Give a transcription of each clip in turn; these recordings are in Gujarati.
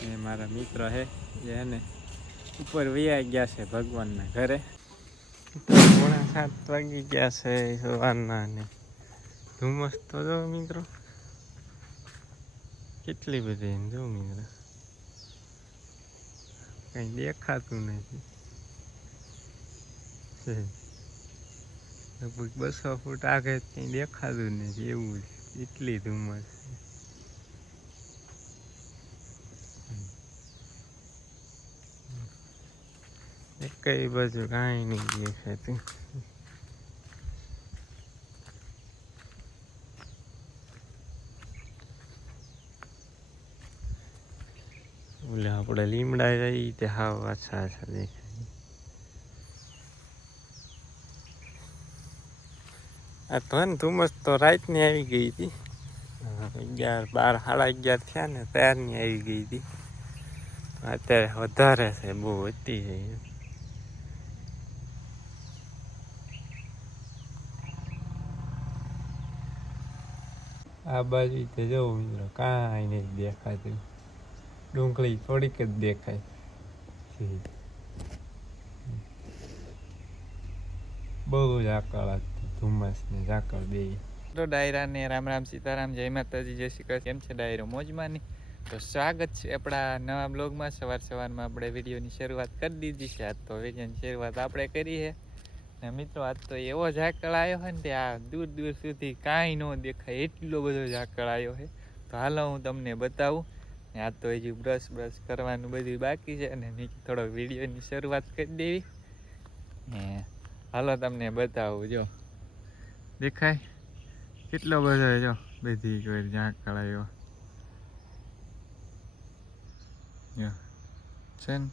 એ મારા મિત્ર હે જે એને ઉપર વૈયા ગયા છે ભગવાનના ઘરે. 7:30 વાગી ગયા છે સવારના ને ધુમ્મસ તો જો મિત્રો કેટલી બધી જો મિત્રો કઈ દેખાતું નથી. લગભગ 200 ફૂટ આગળ કઈ દેખાતું નથી એવું એટલી ધુમ્મસ છે. કઈ બાજુ કાંઈ નહીં દેખાતું. ઓલે આપણે લીમડા જઈ તે હાવ આછા આછા દેખાય. આ તો ને ધુમ્મસ તો રાતની આવી ગઈ હતી 11, 12, 11:30 થયા ને ત્યારની આવી ગઈ હતી. અત્યારે વધારે છે બહુ હતી છે. આ બાજુ તો જવું મિત્રો કાંઈ નહીં દેખાતું. ડુંગળી થોડીક જ દેખાય. બહુ ઝાકળ ધુમ્મસ ને ઝાકળ બે. તો ડાયરા ને રામ રામ સીતારામ, જય માતાજી, જય શ્રી કૃષ્ણ. કેમ છે ડાયરો? મોજમાં ની? તો સ્વાગત છે આપણા નવા બ્લોગમાં. સવારમાં આપણે વિડીયોની શરૂઆત કરી દીધી છે. આજ તો વિડીયોની શરૂઆત આપણે કરી છે ને મિત્રો. આજ તો એવો ઝાકળ આવ્યો છે ને ત્યાં દૂર દૂર સુધી કાંઈ ન દેખાય એટલો બધો ઝાકળ આવ્યો છે. તો હાલો હું તમને બતાવું. આ તો હજી બ્રશ કરવાનું બધું બાકી છે અને થોડોક વિડીયોની શરૂઆત કરી દેવી ને હાલો તમને બતાવું. જો દેખાય કેટલો બધો જો બધી કોઈ ઝાકળ આવ્યો છે ને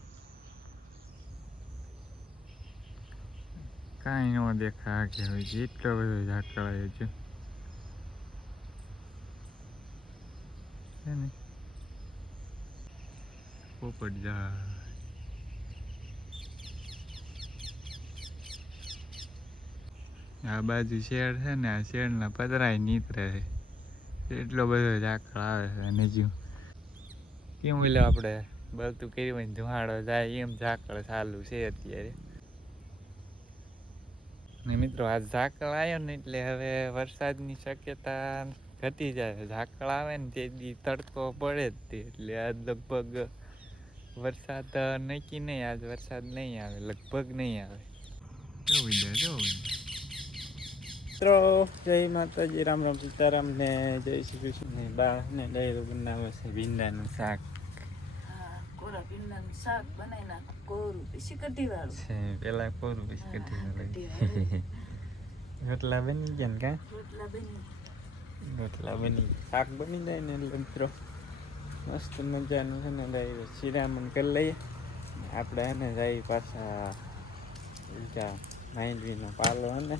કાંઈ ન દેખાય કે હોય એટલો બધો ઝાકળ આવ્યો છે ને પોપટ જા. આ બાજુ શેડ છે ને આ શેડના પતરાય નીતરે છે એટલો બધો ઝાકળ આવે છે. અને જો કેવું એટલે આપણે બળતું કર્યું હોય ધુમાડો જાય એમ ઝાકળ ચાલુ છે અત્યારે. ને મિત્રો આ ઝાકળ આવ્યો ને એટલે હવે વરસાદની શક્યતા ઘટી જાય. ઝાકળ આવે ને તે દી તડકો પડે જ તે એટલે આજ લગભગ વરસાદ નક્કી નહીં. આજ વરસાદ નહીં આવે, લગભગ નહીં આવે. મિત્રો જય માતાજી, રામ રામ સીતારામ ને જય શ્રી કૃષ્ણ. ને બા ને ડાયરો બનાવે છે ભીંડાનું શાક. ભીંડાનું શાક બનાવી નાખ કોરું પછી કઢી વાળું છે. પેલા કોરું પછી કઢી વાળું. રોટલા બની ગયા ને? કા રોટલા બની શાક બની જાય ને એટલે મિત્રો મસ્ત મજાનું છે ને ડાયરો શિરામણ કરી લઈએ. આપણે એને જાય પાછા ઉલટા માંડવીનો પાલો અને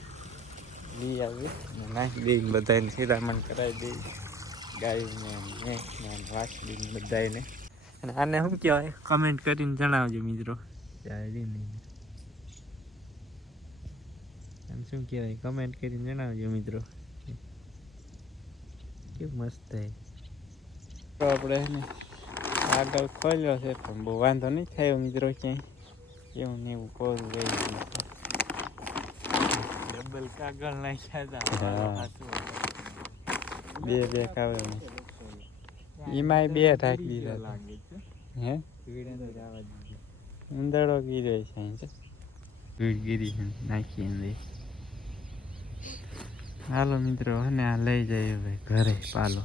લઈ આવી નાખી દઈ બધાને શિરામણ કરાવી દઈ ગાયને મેં વાસળીને બધાને. અને આને શું કહેવાય કમેન્ટ કરીને જણાવજો મિત્રો. આમ શું કહેવાય કમેન્ટ કરીને જણાવજો મિત્રો. કેવું મસ્ત થાય. તો આપણે એને આગળ ખોલ્યો છે પણ બહુ વાંધો નહીં થયો મિત્રો. ક્યાંય એવું ને એવું કોરું રહી ગયું. ડબલ કાગળ નાખ્યા હતા. બે કાવે એમાંય બે ઢાંકી દીધા. હે ઉંદરડો ગીર્યો છે ધૂળ ગીરી નાખી અંદર. હાલો મિત્રો અને આ લઈ જાય હવે ઘરે પાલો.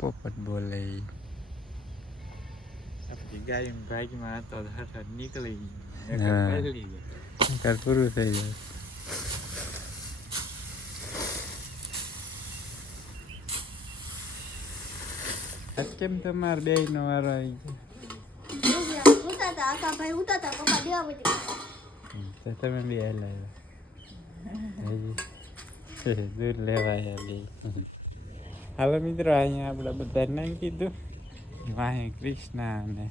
પોપટ બોલે આપણી ગાય ભાગમાં હતો હઠ નીકળી ગઈ પૂરું થઈ જાય. કેમ તમારે બે નો વારો આવી ગયો? તમે બે દૂર લેવાય. હાલો મિત્રો અહીંયા આપણે બધા નામ કીધું. વાહે કૃષ્ણા અને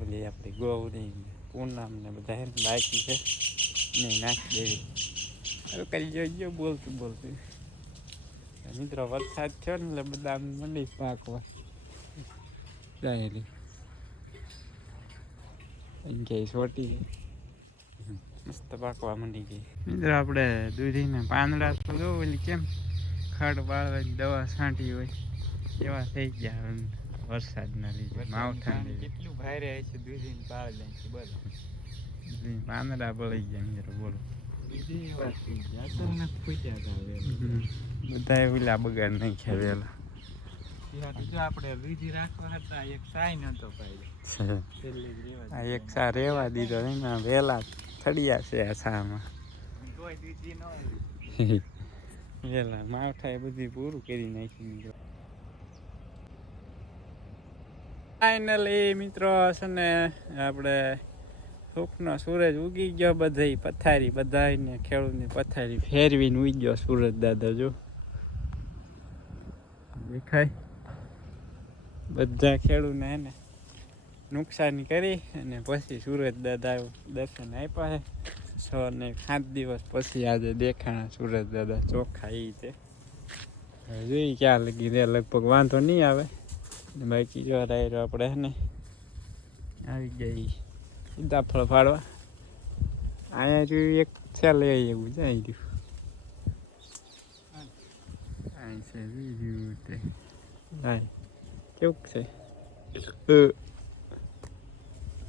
ઓલી આપણી ગૌરી પૂનમ ને બધા બાકી છે ને નાખી દેવી. હવે કરી જોઈજો બોલતું મિત્રો. વરસાદ થયો ને એટલે બધા મંડી પાકવા. જાયેલી ગઈ છોટી મસ્ત પાકવા માંડી ગઈ. મિત્રો આપણે દૂધીના પાંદડા તો જો ઓલી કેમ ખડ બાળવાની દવા છાંટી હોય એવા થઈ ગયા વરસાદના લીધે માવઠા કેટલું ભારે છે દૂધીને પાળે પાંદડા બળી ગયા. મિત્રો બોલો બધા ઓલા બગાડ નાખ્યા વેલા. આપણે દૂધી રાખવા હતા એક સાય નતો પાડ્યો એક સા રેવા દીધો એમાં વેલા થડિયા છે આ સામાં વેલા માવઠા એ બધું પૂરું કરી નાખ્યું. ફાઇનલી મિત્રો છે ને આપણે સુખનો સૂરજ ઉગી ગયો. બધાય પથારી બધાને ખેડૂતની પથારી ફેરવીને ઉગી ગયો સૂરજ દાદા. જો દેખાય બધા ખેડૂતને હે ને નુકસાની કરી અને પછી સૂરજ દાદા દર્શન આપ્યા છે. 6 ને 7 દિવસ પછી આજે દેખાણા સૂરજ દાદા ચોખ્ખા. એ છે જોઈ ક્યાં લગી રે લગભગ વાંધો નહીં આવે. બાકી જો રાયરો આપણે હે ને આવી ગઈ સીતાફળ ફાડવા. અહીંયા જોયું એક છે લઈ એવું જાય રહ્યું અહીં છે બીજું તે હાય કેવું છે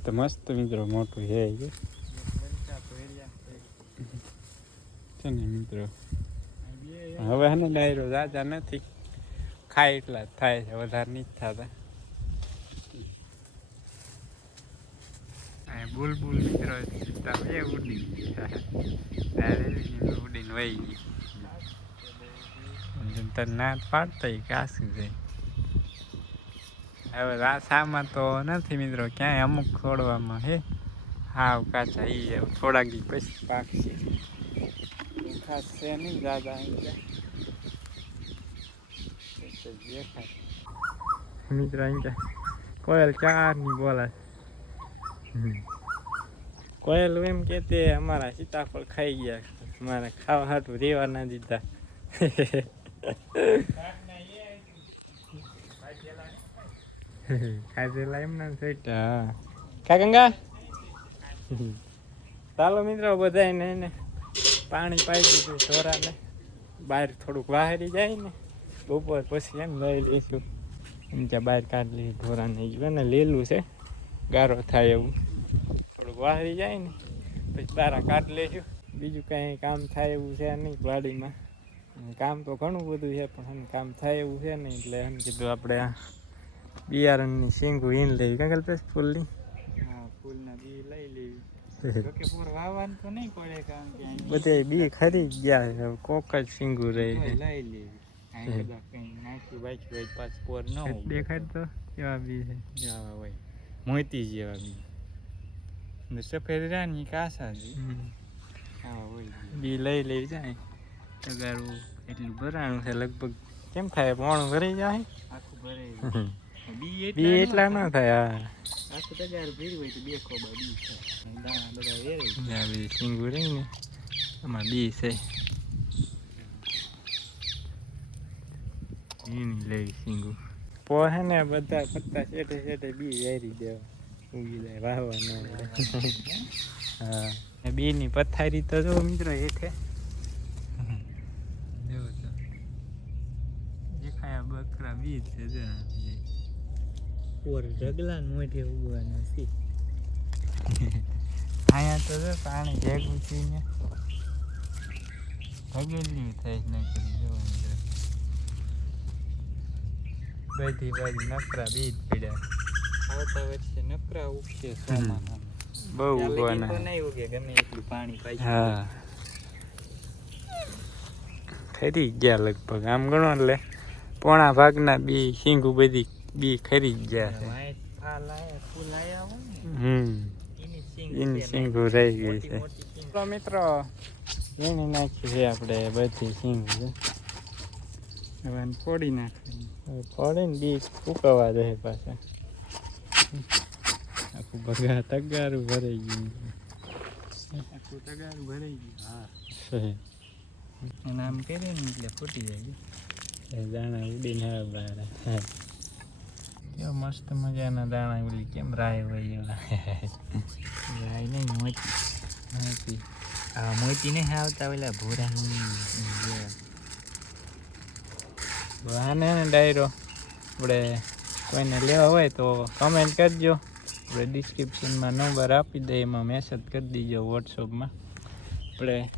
તો મસ્ત મિત્રો મોટું છે ને મિત્રો. હવે હે ને ડાયરો રાજા નથી ખાય એટલા જ થાય છે વધારે નહીં થતા. બુલબુલ મિત્રો ઉડી ઉડીને વહી ગઈ. તને ના પાડતા કાશું છે. હવે રાસામાં તો નથી મિત્રો ક્યાંય અમુક છોડવામાં હે હાવ કાચા. એ થોડાક દી પછી પાકશે. ખાસ છે નહીં દાદા દેખાય મિત્ર. અહીં કોયલ ચારની બોલા કોયલ એમ કે અમારા સીતાફળ ખાઈ ગયા, મારે ખાવા હાટું રેવા ના દીધા. ખાધેલા એમ ના થઈટા કા ગંગા. ચાલો મિત્રો બધાને એને પાણી પાઈ દીધું ઢોરાને. બહાર થોડુંક વાહરી જાય ને બપોર પછી એમ લઈ લઈશું. એમ ત્યાં બહાર કાઢી લઈએ ઢોરાને. ને લીલું છે ગારો થાય એવું થોડુંક વાહરી જાય ને પછી બારા કાઢી લઈશું. બીજું કાંઈ કામ થાય એવું છે નહીં વાડીમાં. કામ તો ઘણું બધું છે પણ કામ થાય એવું છે નહીં એટલે એમ કીધું આપણે આ બિયારણની શીંગું ઈન લેવી. કાંકલ પેસ ફૂલની ફૂલના બી લઈ લેવી. વાવવાનું તો નહીં પડે કારણ કે બધે બી ખરી ગયા છે. કોક જ શીંગું રહી છે લઈ લેવી. દેખાડ તો કેવા બી છે જેવા હોય મોતી જેવા બી સફેદ રાની કાસા બી લઈ લેવી જાય. તગારું એટલું ભરાણું છે લગભગ કેમ થાય પોણું ભરાઈ જાય આખું ભરાઈ બી એટલા ના થાય. આખું તગારું ભર્યું હોય તો 2 ખોબા બી છે. દાણા બધા વેરાઈ બી શીંગું રહી ને આમાં બી છે. એની લેવી શીંગું પો હે ને બધા પત્તા શેઠે શેઠે બી વેરી દેવા ઉગી જાય વાહવા. હા બી ની પથારી તો જો મિત્રો હેઠે દેખાયા બકરા બી છે. ઢગલા મોઢે ઉગવાના છે. અહીંયા તો જો પાણી ભેગું થઈને ભગેલી થાય નાખી જોવાની. બધી બાજુ નકરા બીજ પડ્યા. આવતા વર્ષે નકરા ઉગશે સોમાના બહુ ઉગવાના. તો નહીં ઉગે ગમે એટલું પાણી પાઈ. હા ખરી ગયા લગભગ આમ ગણો એટલે પોણા ભાગના બી શીંગું બધી બી ખરી જ ગયા છે. એની શીંગું રહી ગઈ છે. તો મિત્રો એની નાખી છે આપણે બધી શીંગું. હવે ફોડી નાખવાની. ફોડીને બી ઉકવવા દે પાછા. આખું ભગા તગારું ભરાઈ ગયું. આખું તગારું ભરાઈ ગયું. હા એના આમ કરીએ ને એટલે ફૂટી જાય. દાણા ઉડીને આવે બહાર. કેવા મસ્ત મજાના દાણા ઓલી કેમ રાય હોય એવા રાય નહીં મોતી આ મોતી નહીં આવતા ઓલા ભૂરા આને ડાયરો આપણે કોઈને લેવા હોય તો કમેન્ટ કરજો. આપણે ડિસ્ક્રિપ્શનમાં નંબર આપી દઈએ, એમાં મેસેજ કરી દીજો વોટ્સઅપમાં. આપણે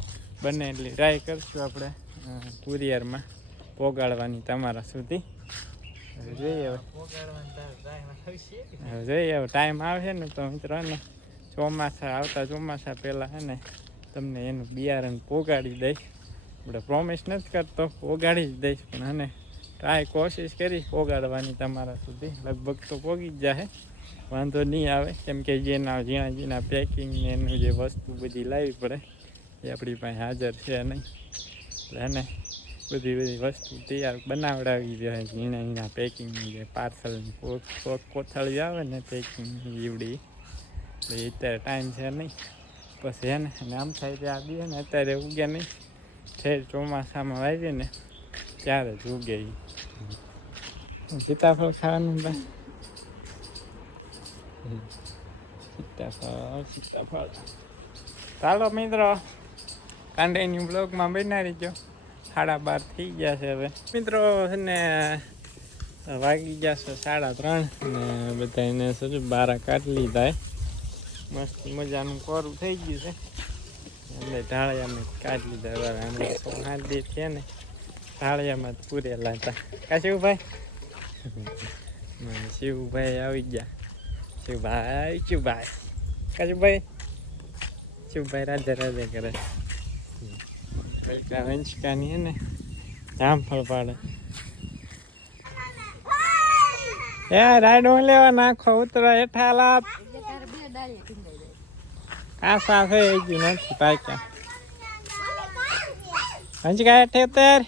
બને એટલી ટ્રાય કરશું આપણે કુરિયરમાં પોગાડવાની તમારા સુધી. જોઈએ હવે ટાઈમ આવશે ને તો મિત્રો ને આવતા ચોમાસા પહેલાં છે ને તમને એનું બિયારણ પોગાડી દઈશ. આપણે પ્રોમિસ નથી કરતો, પોગાડી જ દઈશ, પણ અને ટ્રાય કોશિશ કરી પોગાડવાની તમારા સુધી. લગભગ તો પોગી જ જાય, વાંધો નહીં આવે, કેમ કે જેના ઝીણા પેકિંગ ને એનું જે વસ્તુ બધી લાવવી પડે એ આપણી પાસે હાજર છે નહીં. એટલે એને બધી વસ્તુ તૈયાર બનાવડાવી જોઈએ. ઝીણા પેકિંગની જે પાર્સલની કોથળી આવે ને પેકિંગની ઈવડી, એટલે એ અત્યારે ટાઈમ છે નહીં. પછી એને અને આમ થાય ત્યાં દે ને અત્યારે ઉગે નહીં, ઠેર ચોમાસામાં વાવીએ ને ત્યારે જ ઉગે. સીતાફળ ખાવાનું બસ સીતાફળ. ચાલો મિત્રો, કાંડેની બ્લોગમાં બનાવી જો. 12:30 થઈ ગયા છે હવે મિત્રો, ને વાગી ગયા છે 3:30 ને બધા એને શું બારા કાઢી લીધા. મસ્ત મજાનું કોરું થઈ ગયું છે એટલે ઢાળિયામાં કાઢી લીધા. અમે 6-7 દી છે ને ઢાળિયામાં જ પૂરેલા હતા. કા શિવભાઈ? શિવભાઈ આવી ગયા. શિવભાઈ કા શિવભાઈ રાધે રાધે કરે. વંશિકાની હે ને જામફળ પાડે. રાયડો લેવા નાખો, ઉતરા હેઠા લાપ. કાસા છે હજુ નથી પાક્યા. વંશિકા હેઠે ઉતર.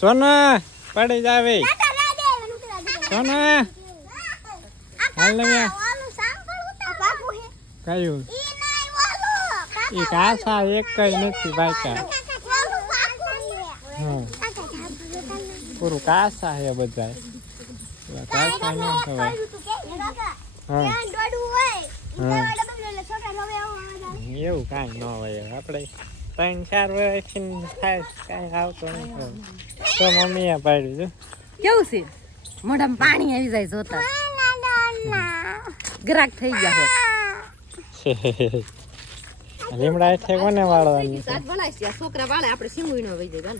સોના પડી જાવે. સોના હાલ ને કયું એ કાસા એક કઈ નથી પાક્યા. પૂરું કાસા હે બધા. કાસા ન ખવાય. એવું કાંઈ ન હોય. આપણે 3-4 વર્ષથી થાય કાંઈ આવતો નથી. તો મમ્મીએ પાડ્યું કેવું છે, મોઢામાં પાણી આવી જાય જોતા. ગ્રાહક થઈ ગયા છે. લીમડા હેઠે કોને વાળવાની? છોકરા વાળે આપણે સિંગુઈ નો વઈ જાય.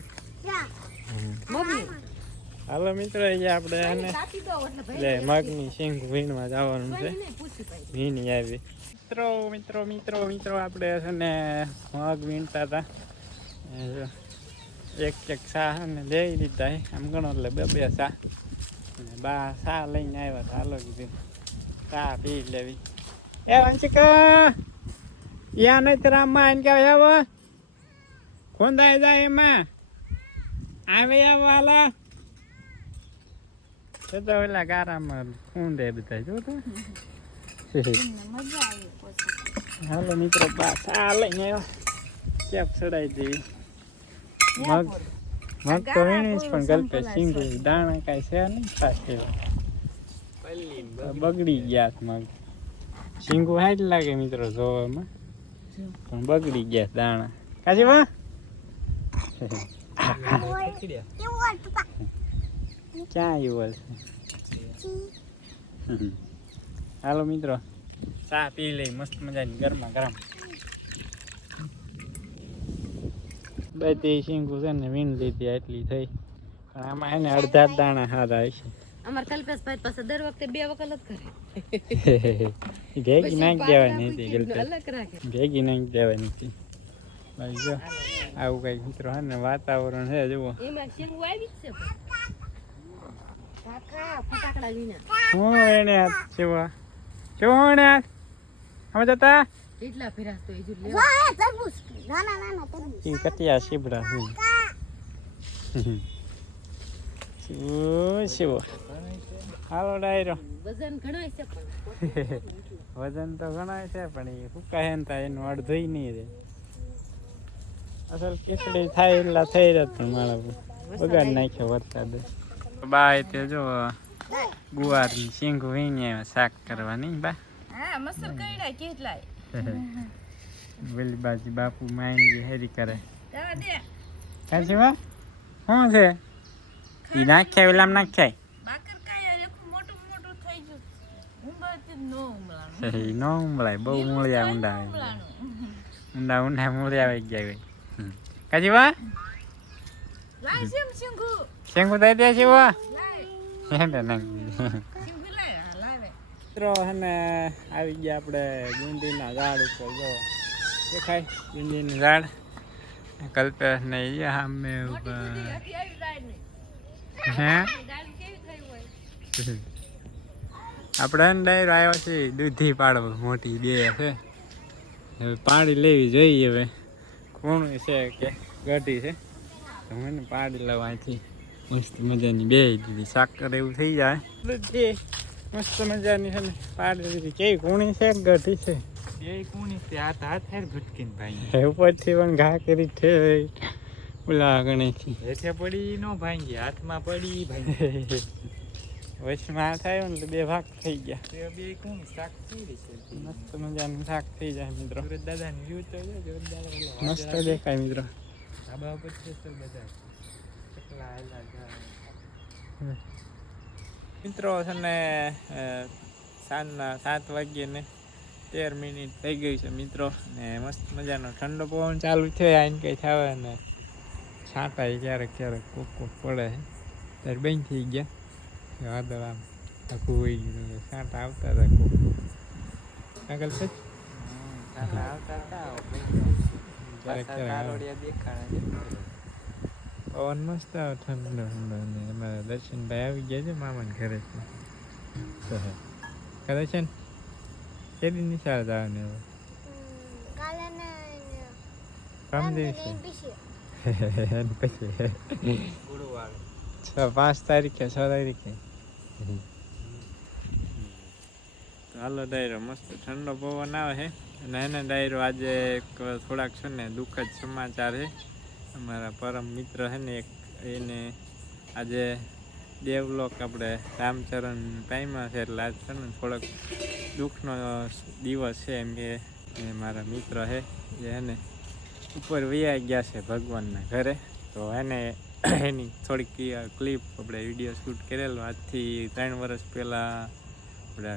હાલો મિત્રો, અહીંયા આપણે એને એટલે મગની સિંગ વીણવા જવાનું છે. વીણી આવી મિત્રો આપણે છે ને મગ વીણતા હતા. એક સા ને લઈ લીધા. આમ ગણો એટલે 2 સા. બા સા લઈને આવ્યા હતા. હાલો કીધું સા પી લેવી. એ વંશિકા યા નહીં રામમાં એને કહેવાય આવો ખોંદાઈ જાય એમાં આવે આવો. હાલા તો ઓલા ગારામાં ખૂંદે બધા જોતો. હાલો મિત્રો, બસ આ લઈને આવ્યા. કેપ ચડાવી દેવી. મગ તો વીણીશ, પણ ગલપે સિંગુ દાણા કાંઈ છે નહીં ખાસ એવા. બગડી ગયા મગ. સિંગુ હાજ લાગે મિત્રો જોવામાં, પણ બગડી ગયા દાણા. કાશી વા ક્યાં આવ્યું છે? હાલો મિત્રો, ચા પી લઈ મસ્ત મજાની ગરમા ગરમ. બધી શીંગુ છે ને વીણ લીધી એટલી થઈ, પણ આમાં એને અડધા દાણા હારા છે. અમાર કલ્પેશભાઈ પાસે દર વખતે 2 વખત જ કરે. ભેગી નાખી દેવાની હતી. ભેગી નાખી દેવાની હતી. ભાઈ જો આવું કઈક મિત્રો હે ને વાતાવરણ છે. જુઓ એમાં શીંગુ આવી જ છે. કાકા ફટાકડા વીણા. હું એને હાથ સેવા શું હાથ અમે જતા એટલા ફેરા તો હજુ લેવા તરબૂચ નાના તરબૂચ ઈ કટિયા શીબડા શું હાલો ડાયરો. વજન ઘણાય છે, પણ વજન તો ઘણાય છે, પણ એ હુકાય ને તા એનું અડધોય નહીં રહે. અસલ ખીચડી થાય એટલા થઈ રહે, પણ મારા બગાડ નાખ્યો વરસાદ. બાય તે જો ગુવાર ની શીંગ વીણી શાક કરવા નહીં બા હા મસર કઈડા કેટલાય પેલી બાજુ બાપુ માંડી હેરી કરે દવા દે કાચી વા શું છે ઈ નાખ્યા વેલામ નાખ્યા બાકર કાય આખું મોટું મોટું થઈ ગયું ઉંબળતી નો ઉંબળાનું એ નો ઉમળાય બહુ મૂળિયા ઊંડા ઊંડા ઊંડા મૂળિયા આવી ગયા હોય કાચી વા લાય શેમ શિંગુ શેંગુ દઈ દે છે વા લાય હે નાખ શિંગુ લાય લાવે મિત્રો હને આવી ગયા આપણે ગુંદીના ઝાડ ઉપર જો દેખાય ગુંદીનું ઝાડ કલ્પેશ ને એ સામે હે આપણે ડાયરો આવ્યો છે દૂધી પાડવા મોટી બે છે હવે પાડી લેવી જોઈએ હવે કોણ છે કે ગઢી છે તો મને પાડી લઉં અહીંથી મસ્ત મજાની બે દીધી સાકર એવું થઈ જાય દૂધી મસ્ત મજાની છે ને પાડી દીધી કેવી કૂણી છે ગઢી છે બે કૂણી છે હાથ હાથ હેર ભટકીને ભાઈ ઉપરથી પણ ઘા કરી છે ઓલા ગણેશથી હેઠે પડી નો ભાંગી હાથમાં પડી ભાંગી વચમાં હાથ આવ્યો ને બે ભાગ થઈ ગયા બે કૂણી શાક થઈ રહી છે મસ્ત મજાનું શાક થઈ જાય મિત્રો દાદાની વ્યૂ તો મસ્ત દેખાય મિત્રો ધાબા ઉપર છે તો બધા કેટલા આયલા મિત્રો છે ને સાંજના 7 વાગ્યે ને 13 મિનિટ થઈ ગઈ છે મિત્રો ને મસ્ત મજાનો ઠંડો પવન ચાલુ છે આઈને કંઈ થાય ને છાંટાય ક્યારેક ક્યારેક કોક કોક પડે ત્યારે બંધ થઈ ગયા વાદળ આમ આખું હોઈ ગયું છાંટા આવતા હતા કોક આગળ પછી આવતા હતા પવન મસ્ત આવે ઠંડો ઠંડો ને અમારા દર્શનભાઈ આવી ગયા છે મામાને ઘરે છે દર્શન કેદી નિશાળ જવાનું હવે કામ દિવસે પછી 5 તારીખે 6 તારીખે હાલો ડાયરો મસ્ત ઠંડો પવન આવે છે અને એને ડાયરો આજે થોડાક છે ને દુઃખદ સમાચાર છે અમારા પરમ મિત્ર છે ને એક એને આજે દેવલોક આપણે રામચરણ પામ્યા છે એટલે આજ છે ને થોડોક દુઃખનો દિવસ છે એમ કે મારા મિત્ર છે જે એને ઉપર વૈયા ગયા છે ભગવાનના ઘરે તો એને એની થોડીક ક્લિપ આપણે વિડીયો શૂટ કરેલો આજથી 3 વર્ષ પહેલાં આપણે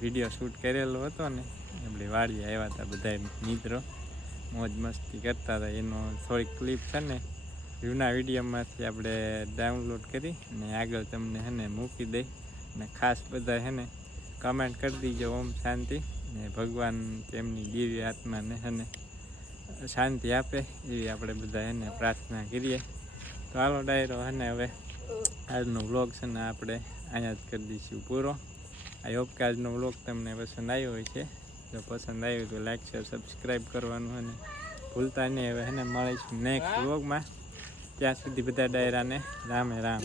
વિડીયો શૂટ કરેલો હતો ને આપણે વાડીએ આવ્યા હતા બધા મિત્રો મોજ મસ્તી કરતા હતા એનો થોડીક ક્લિપ છે ને જૂના વિડીયોમાંથી આપણે ડાઉનલોડ કરી અને આગળ તમને છે ને મૂકી દઈ અને ખાસ બધા છે ને કમેન્ટ કરી દીજો ઓમ શાંતિ ને ભગવાન તેમની દિવ્ય આત્માને છે ને શાંતિ આપે એવી આપણે બધા એને પ્રાર્થના કરીએ તો હાલો ડાયરો છે ને હવે આજનો વ્લોગ છે ને આપણે અહીંયા જ કરી દઈશું પૂરો આઈ હોપ કે આજનો વ્લોગ તમને પસંદ આવ્યો હોય છે જો પસંદ આવ્યું તો લાઈક શેર સબસ્ક્રાઈબ કરવાનું અને ભૂલતા નહીં હવે એને મળીશું નેક્સ્ટ વ્લોગમાં ત્યાં સુધી બધા ડાયરાને રામે રામ